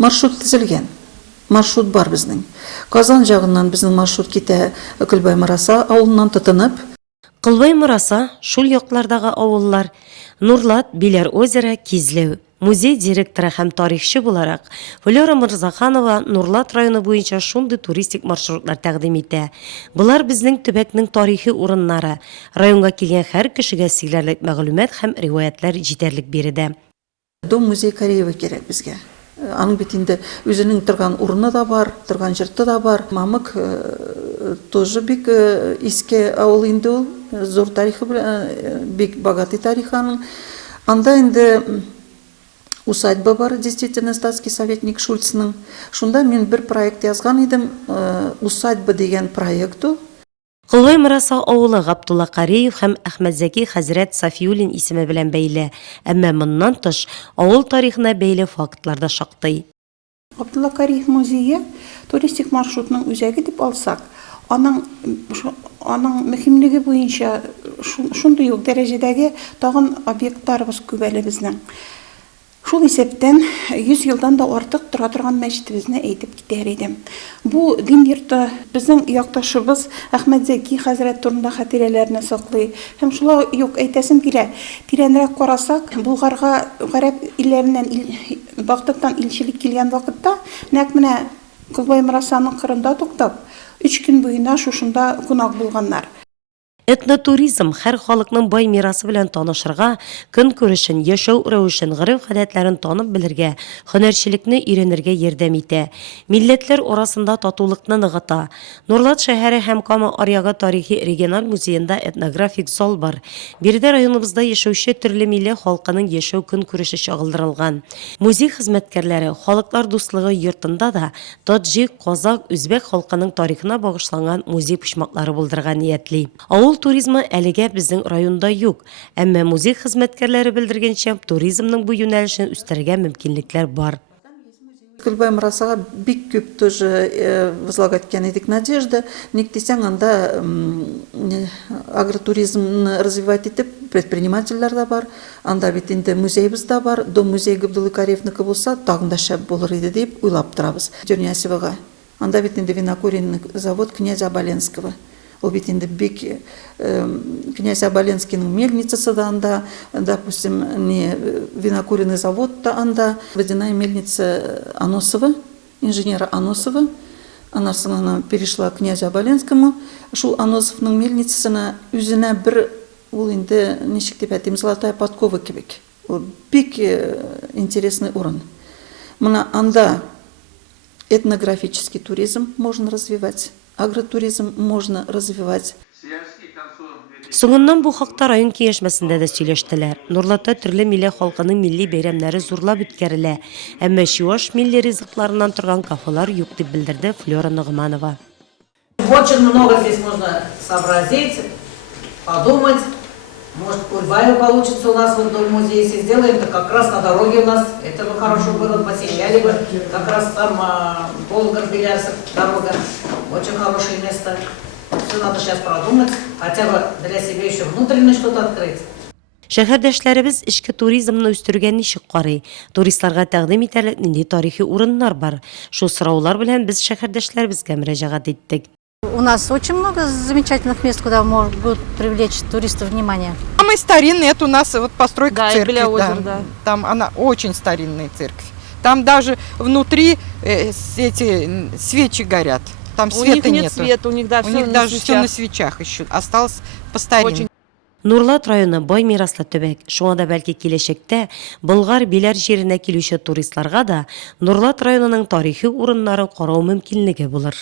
маршрут тізілген. Маршрут бар біздің. Қазан жағынан біздің маршрут кете Күлбай Мыраса ауылынан тұтынып. Кылбай Мыраса, шул яклардағы ауыллар, Нурлат, Билер озеро, Кизлеу. Музей директоры һәм тарихчы буларак, Флора Мырзаханова Нурлат районы буенча шундый туристик маршрутлар тәкъдим итә. Булар безнең төбәкнең тарихи урыннары, районга килгән һәр кешегә сөйләрлек мәгълүмат һәм риваятлар җитәрлек биредә. Дом музей Кореева керек безгә. Аның бит инде үзенең торган урыны да бар, торган җырты да бар. Мамык тоже бик иске авыл инде ул, зур тарихы белән, бик богатый тариханың. Анда инде усадьба бар, действительно, статский советник Шульцның. Шунда мен бер проект язган идем, усадьба дигән проект ул. Кылбай Мыраса авылы Габдулла Кариев һәм Әхмәтзәки хәзрәт Сафиуллин исеме белән бәйле, әмма моннан тыш авыл тарихына бәйле фактлар да шактый. Габдулла Кариев музейы туристик маршрутның үзәге дип алсак, аның мөһимлеге буенча шундый ук дәрәҗәдәге тагын объектларыбыз күп әле безнең. Шул исәптән 100 елдан да артык тора торган мәчетебезне әйтеп китәр идем. Бу дин йорты безнең якташыбыз Әхмәтзәки хәзрәт турында хатирәләрне саклый. Һәм шулай юк әйтәсем килә. Тирәнрәк карасак, Булгарга гарәп илләреннән Багдадтан илчелек килгән вакытта, нәкъ менә Кылбай Мырасаның кырында туктап, 3 көн буена шушында кунак булганнар. Этнотуризм һәр халыкның бай мирасы белән танышырга, көн күрешен, яшәү рәвешен, гырыф-гадәтләрен танып белергә, һөнәрчелекне өйрәнергә ярдәм итә. Милләтләр арасында татулыкны ныгыта. Нурлат шәһәре һәм Кама аръягы тарихи региональ музеенда этнографик зал бар. Биредә районыбызда яшәүче төрле милләт халкының яшәү көн күреше чагылдырылган. Музей хезмәткәрләре халыклар дуслыгы йортында да таджик, казак, үзбәк халкының тарихына багышланган музей почмаклары булдырга ниятли. Авыл туризмы әлегә безнең районда юк, әмма музей хезмәткәрләре белдергәнчә, туризмның бу юнәлешен үстерергә мөмкинлекләр бар. Күлбай Мырасага бик күп тоже возлагать икән идек надежда. Ник дисәң, анда агротуризмны развивать итеп предпринимательләр да бар. Анда бит инде музейбыз да бар. Дом музей Габдулла Кариевныкы булса, тагын да шәп булыр иде дип уйлап торабыз. Дөрнясевага. Анда бит инде винокуренный завод князя Оболенского. Ол бит инде бик князь Оболенскийның мельницасы да анда, допустим, винокуренный завод да анда, водяная мельница Аносова, инженера Аносова. Она перешла к князю Оболенскому. Шул Аносовның мельницасына үзенә бер ул инде ничек дип әйтим, золотая подкова кебек. Ул бик интересный урын. Мына анда этнографический туризм можно развивать. Агротуризм можно развивать. Соңыннан бу хакта район киңәшмәсендә дә сөйләштеләр. Нурлатта төрле милләт халкының милли бәйрәмнәре зурлап үткәрелә. Әмма чуаш милли ризыкларыннан торган кафалар юк дип белдерде Флора Нугманова. Очень много здесь можно сообразить, подумать. Может, Кульбаев получится у нас в этом музее, если сделаем, то как раз на дороге у нас, это бы хорошо было, посещали бы, как раз там Болгар-Белярск дорога, очень хорошее место. Все надо сейчас продумать, хотя бы для себя еще внутренне что-то открыть. Шәһәрдәшләребез эчке туризмны үстерүгә ничек карый? Туристларга тәкъдим итәрлек нинди тарихи урыннар бар? Шу сораулар белән без шәһәрдәшләребезгә мөрәҗәгать иттек. У нас очень много замечательных мест, куда могут привлечь туристов внимание. Самый старинный это у нас вот постройка церкви. Да. Там она очень старинная церковь. Там даже внутри эти свечи горят. Там света У них нет нету. света, у них, да, у них даже все на свечах еще. Осталось по старинному. Нурлат районы бай мираслы төбәк. Шуңа да бәлки киләчәктә Болгар Биләр җиренә килүче туристларга да Нурлат районының тарихи урыннарын карау мөмкинлеге булыр.